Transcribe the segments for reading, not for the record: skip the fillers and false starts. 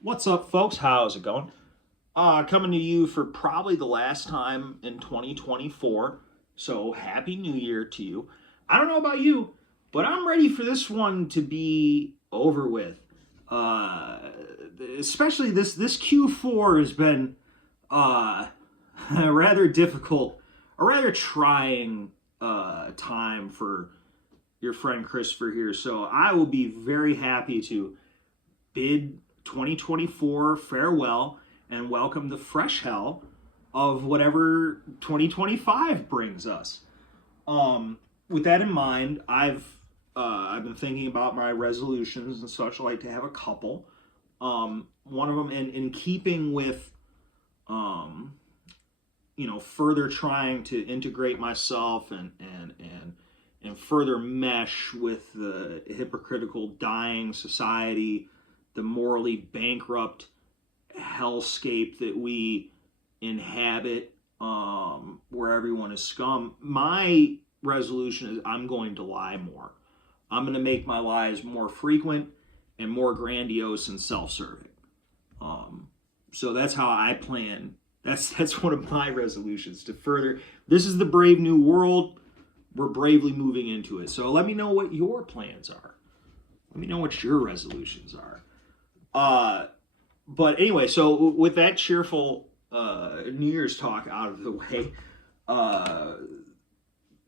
What's up, folks? How's it going? Coming to you for probably the last time in 2024. So, Happy New Year to you. I don't know about you, but I'm ready for this one to be over with. Uh, Especially this Q4 has been uh, rather difficult, a rather trying time for your friend Christopher here. So, I will be very happy to bid 2024 farewell and welcome the fresh hell of whatever 2025 brings us. With that in mind, I've been thinking about my resolutions and such. I like to have a couple. One of them, in keeping with um, further trying to integrate myself and further mesh with the hypocritical dying society, the morally bankrupt hellscape that we inhabit, where everyone is scum. My resolution is I'm going to lie more. I'm going to make my lies more frequent and more grandiose and self-serving. Um, so that's how I plan. That's one of my resolutions to further. This is the brave new world. We're bravely moving into it. So let me know what your plans are. Let me know what your resolutions are. Uh, but anyway, so with that cheerful New Year's talk out of the way, uh,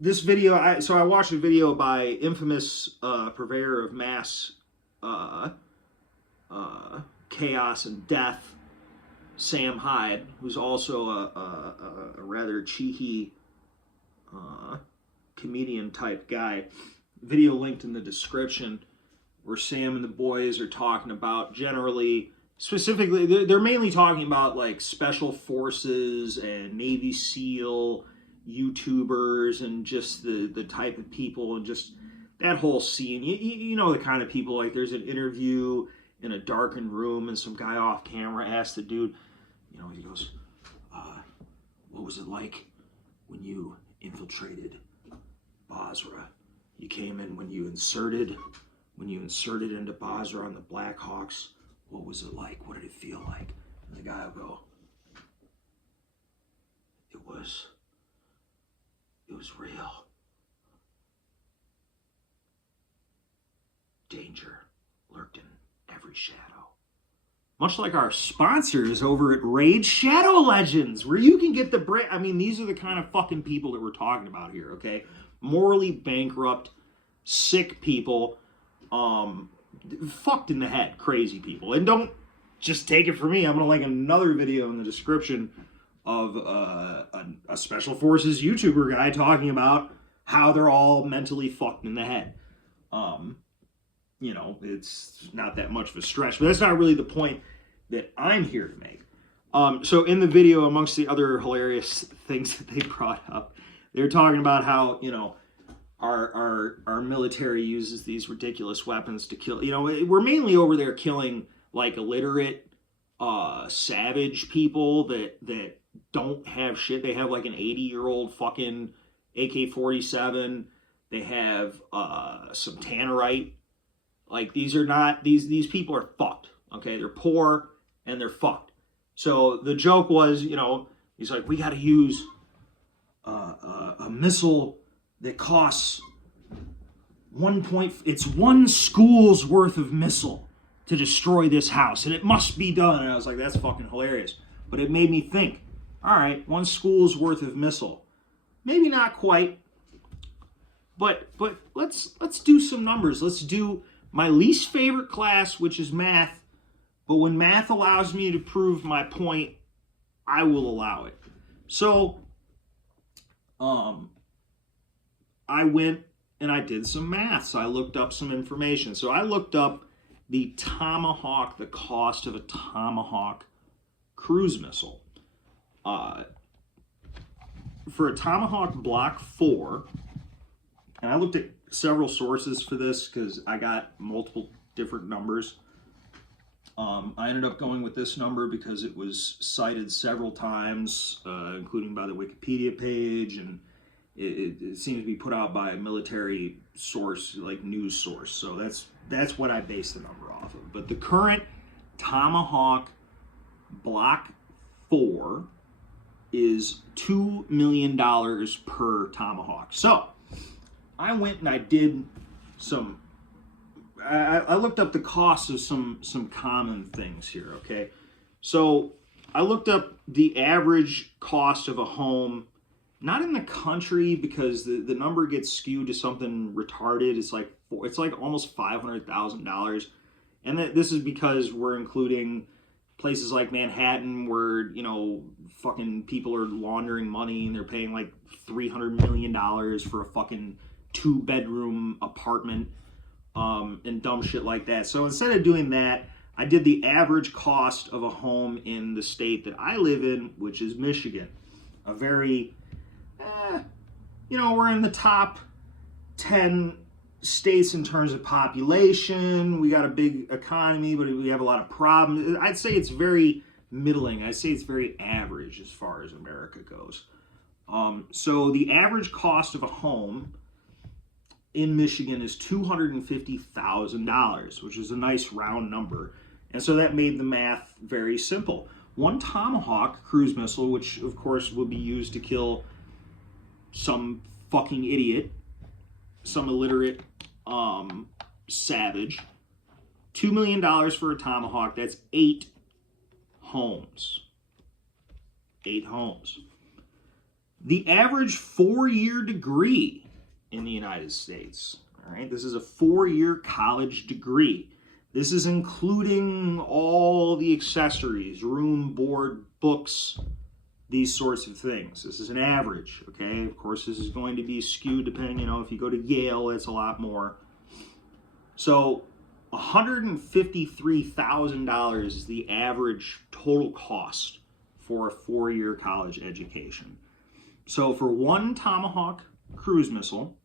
this video, I watched a video by infamous purveyor of mass uh, chaos and death, Sam Hyde, who's also a rather cheeky uh, comedian type guy. Video linked in the description, where Sam and the boys are talking about generally, specifically, they're mainly talking about like special forces and Navy SEAL YouTubers and just the type of people and just that whole scene. You know the kind of people, like there's an interview in a darkened room and some guy off camera asks the dude, he goes, what was it like when you infiltrated Basra? You came in when you inserted into Basra on the Blackhawks. What was it like? What did it feel like? And the guy will go, it was real. Danger lurked in every shadow. Much like our sponsors over at Raid Shadow Legends, where you can get these are the kind of fucking people that we're talking about here, okay? Morally bankrupt, sick people, fucked in the head, crazy people. And don't just take it from me. I'm gonna link another video in the description of a special forces YouTuber guy talking about how they're all mentally fucked in the head. It's not that much of a stretch, but that's not really the point that I'm here to make. So in the video, amongst the other hilarious things that they brought up, they're talking about how our military uses these ridiculous weapons to kill. We're mainly over there killing like illiterate, savage people that don't have shit. They have like an 80-year-old fucking AK-47. They have some tannerite. Like these people are fucked. Okay, they're poor and they're fucked. So the joke was, he's like, we got to use a missile that costs it's one school's worth of missile to destroy this house, and it must be done. And I was like, that's fucking hilarious. But it made me think, all right, one school's worth of missile. Maybe not quite, but let's do some numbers. Let's do my least favorite class, which is math. But when math allows me to prove my point, I will allow it. So, I went and I did some math. So I looked up some information. So I looked up the cost of a Tomahawk cruise missile. For a Tomahawk Block 4, and I looked at several sources for this because I got multiple different numbers. I ended up going with this number because it was cited several times, including by the Wikipedia page, and it seems to be put out by a military source, like news source. So that's what I based the number off of. But the current Tomahawk Block 4 is $2 million per Tomahawk. So I went and I did some, I looked up the cost of some common things here, okay? So I looked up the average cost of a home, not in the country because the number gets skewed to something retarded. It's like almost $500,000. And this is because we're including places like Manhattan where, you know, fucking people are laundering money and they're paying like $300 million for a fucking 2-bedroom apartment, and dumb shit like that. So instead of doing that, I did the average cost of a home in the state that I live in, which is Michigan. A very, you know, we're in the top 10 states in terms of population. We got a big economy, but we have a lot of problems. I'd say it's very middling. I'd say it's very average as far as America goes. So the average cost of a home in Michigan is $250,000, which is a nice round number. And so that made the math very simple. One Tomahawk cruise missile, which of course will be used to kill some fucking idiot, some illiterate savage, $2 million for a Tomahawk. That's 8 homes. 8 homes. The average 4-year degree in the United States, all right, this is a 4-year college degree. This is including all the accessories, room, board, books, these sorts of things. This is an average, okay? Of course, this is going to be skewed depending, you know, if you go to Yale, it's a lot more. So $153,000 is the average total cost for a 4-year college education. So for one Tomahawk cruise missile,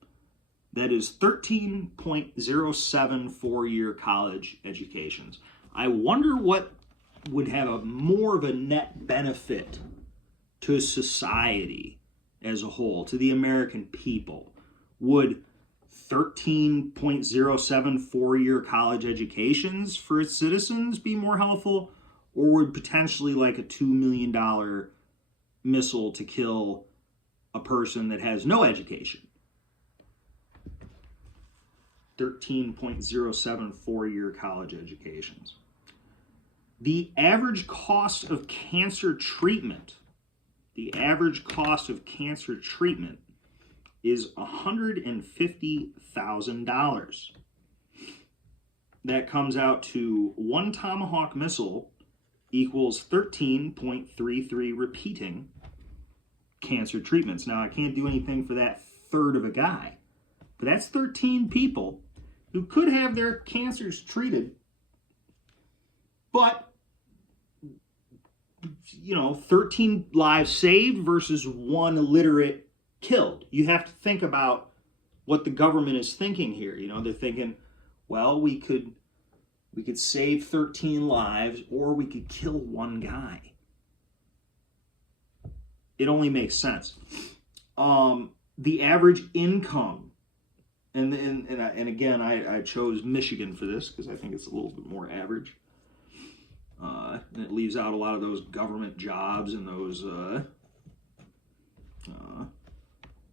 that is 13.07 4-year college educations. I wonder what would have a more of a net benefit to society as a whole, to the American people. Would 13.07 4-year college educations for its citizens be more helpful, or would potentially like a $2 million missile to kill a person that has no education? 13.07 4-year college educations. The average cost of cancer treatment, is $150,000. That comes out to one Tomahawk missile equals 13.33 repeating cancer treatments. Now, I can't do anything for that third of a guy, but that's 13 people who could have their cancers treated, but, you know, 13 lives saved versus one illiterate killed. You have to think about what the government is thinking here. You know, they're thinking, well, we could save 13 lives, or we could kill one guy. It only makes sense. The average income, and again, I chose Michigan for this because I think it's a little bit more average. And it leaves out a lot of those government jobs and those, what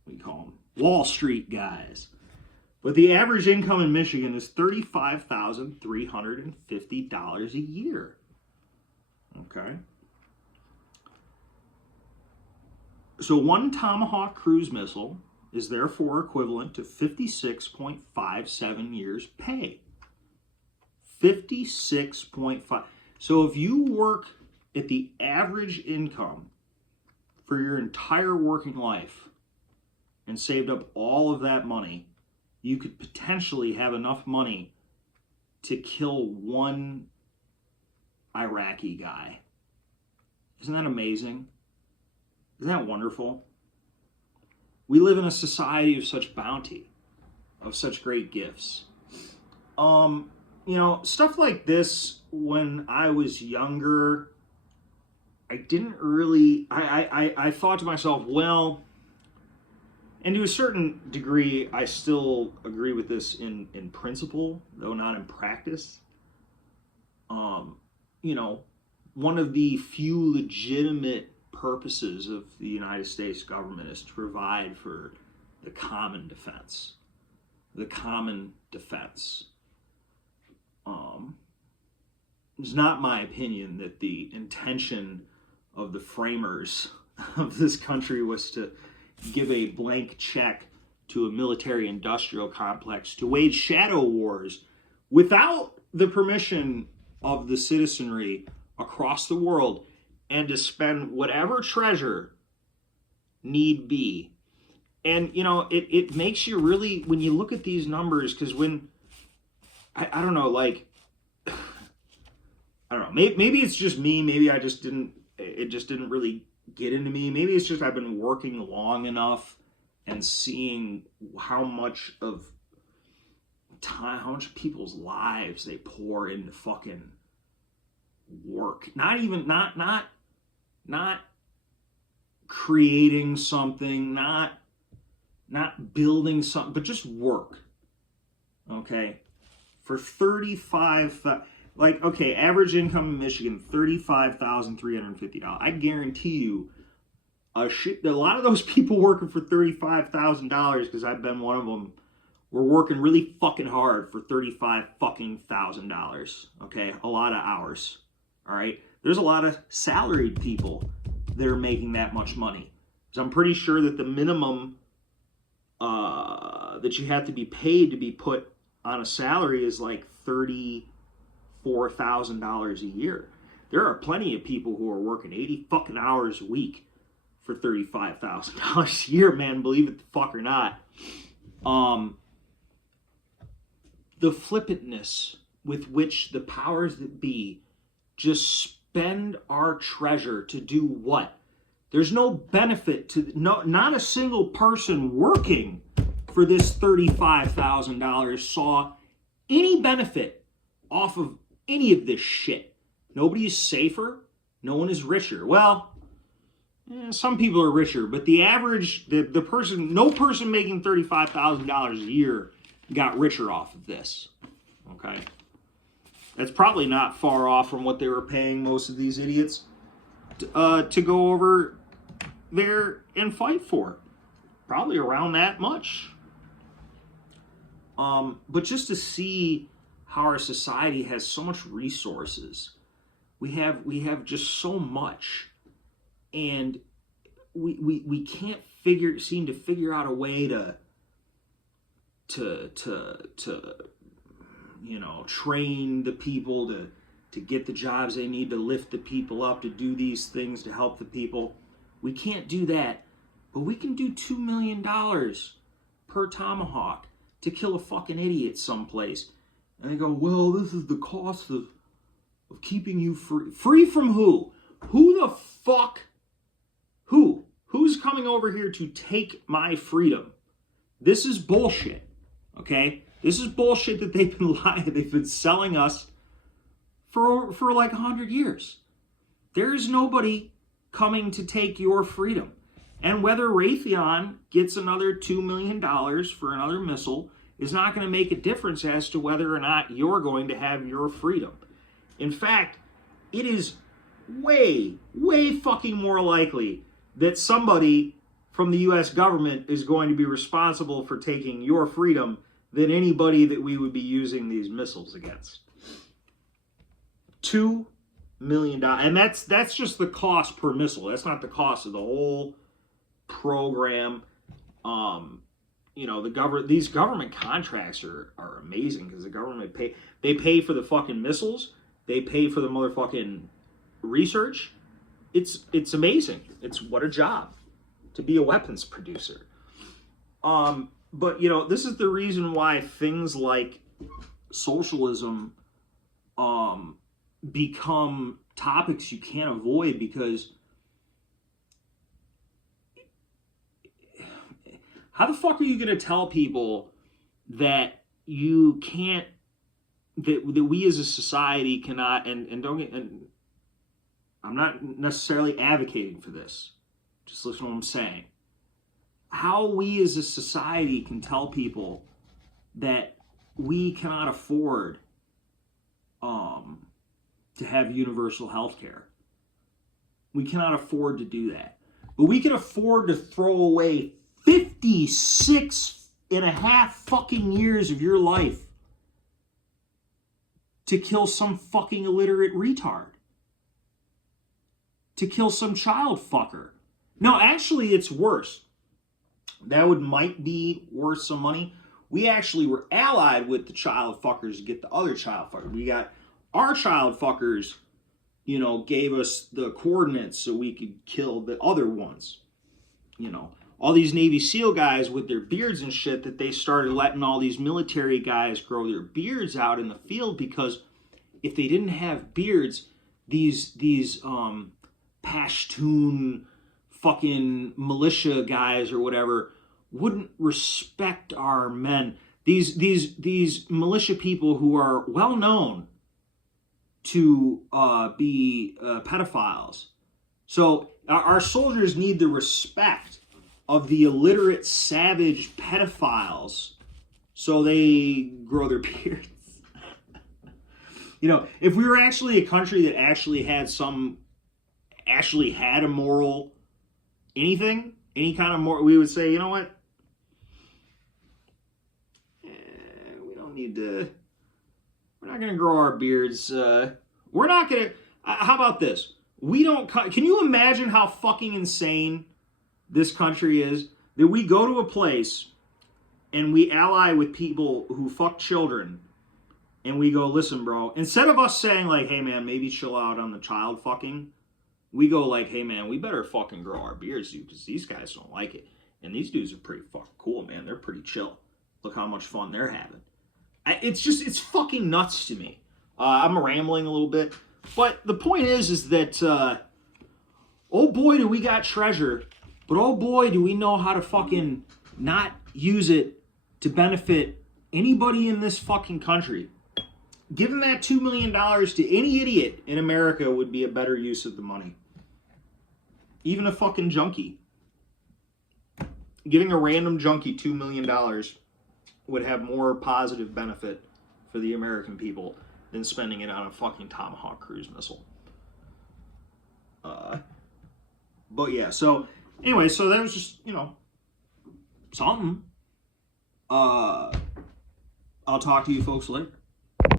do you call them? Wall Street guys. But the average income in Michigan is $35,350 a year. Okay? So one Tomahawk cruise missile is therefore equivalent to 56.57 years pay. 56.5. So if you work at the average income for your entire working life and saved up all of that money, you could potentially have enough money to kill one Iraqi guy. Isn't that amazing? Isn't that wonderful? We live in a society of such bounty, of such great gifts. You know, stuff like this, when I was younger, I didn't really, I thought to myself, well, and to a certain degree, I still agree with this in principle, though not in practice. one of the few legitimate purposes of the United States government is to provide for the common defense. The common defense. It's not my opinion that the intention of the framers of this country was to give a blank check to a military industrial complex to wage shadow wars without the permission of the citizenry across the world, and to spend whatever treasure need be. And, it makes you really, when you look at these numbers, because when, I don't know, like, I don't know, maybe it's just me, maybe it just didn't really get into me. Maybe it's just I've been working long enough and seeing how much of time, how much of people's lives they pour into fucking work. Not creating something, not building something, but just work. Okay? For 35, average income in Michigan, $35,350. I guarantee you, a lot of those people working for $35,000, because I've been one of them, were working really fucking hard for $35,000. Okay? A lot of hours. All right? There's a lot of salaried people that are making that much money. So I'm pretty sure that the minimum that you have to be paid to be put on a salary is like $34,000 a year. There are plenty of people who are working 80 fucking hours a week for $35,000 a year, man, believe it the fuck or not. The flippantness with which the powers that be just spend our treasure to do what? There's no benefit to, not a single person working for this $35,000 saw any benefit off of any of this shit. Nobody is safer. No one is richer. Well, some people are richer, but the average, the person, no person making $35,000 a year got richer off of this. Okay? That's probably not far off from what they were paying most of these idiots to go over there and fight for. Probably around that much. But just to see how our society has so much resources, we have just so much, and we can't seem to figure out a way to train the people to get the jobs they need, to lift the people up, to do these things to help the people. We can't do that, but we can do $2 million per Tomahawk to kill a fucking idiot someplace. And they go, well, this is the cost of keeping you free. Free from who? Who the fuck? Who? Who's coming over here to take my freedom? This is bullshit, okay? This is bullshit that they've been lying. They've been selling us for like 100 years. There is nobody coming to take your freedom. And whether Raytheon gets another $2 million for another missile is not going to make a difference as to whether or not you're going to have your freedom. In fact, it is way, way fucking more likely that somebody from the U.S. government is going to be responsible for taking your freedom than anybody that we would be using these missiles against. $2 million. And that's just the cost per missile. That's not the cost of the whole program. These government contracts are amazing, because the government pay for the fucking missiles, they pay for the motherfucking research. It's amazing. It's what a job to be a weapons producer. But this is the reason why things like socialism become topics you can't avoid, because how the fuck are you going to tell people that you can't, that we as a society cannot, and don't get, and I'm not necessarily advocating for this, just listen to what I'm saying. How we as a society can tell people that we cannot afford to have universal health care. We cannot afford to do that. But we can afford to throw away 56 and a half fucking years of your life to kill some fucking illiterate retard. To kill some child fucker. No, actually, it's worse. That might be worth some money. We actually were allied with the child fuckers to get the other child fuckers. We got our child fuckers, you know, gave us the coordinates so we could kill the other ones. You know, all these Navy SEAL guys with their beards and shit, that they started letting all these military guys grow their beards out in the field, because if they didn't have beards, these Pashtun fucking militia guys or whatever wouldn't respect our men. These militia people who are well known to be pedophiles. So our soldiers need the respect of the illiterate, savage pedophiles, so they grow their beards. You know, if we were actually a country that actually had a moral anything, any kind of moral, we would say, you know what? We don't need to, we're not going to grow our beards. We're not going to, how about this? We don't, can you imagine how fucking insane this country is? That we go to a place and we ally with people who fuck children, and we go, listen, bro, instead of us saying like, hey man, maybe chill out on the child fucking, we go like, hey man, we better fucking grow our beards, dude, because these guys don't like it. And these dudes are pretty fucking cool, man. They're pretty chill. Look how much fun they're having. It's fucking nuts to me. I'm rambling a little bit. But the point is that, oh boy, do we got treasure. But oh boy, do we know how to fucking not use it to benefit anybody in this fucking country. Giving that $2 million to any idiot in America would be a better use of the money. Even a fucking junkie. Giving a random junkie $2 million would have more positive benefit for the American people than spending it on a fucking Tomahawk cruise missile. But yeah, so anyway, so that was just, you know, something. I'll talk to you folks later.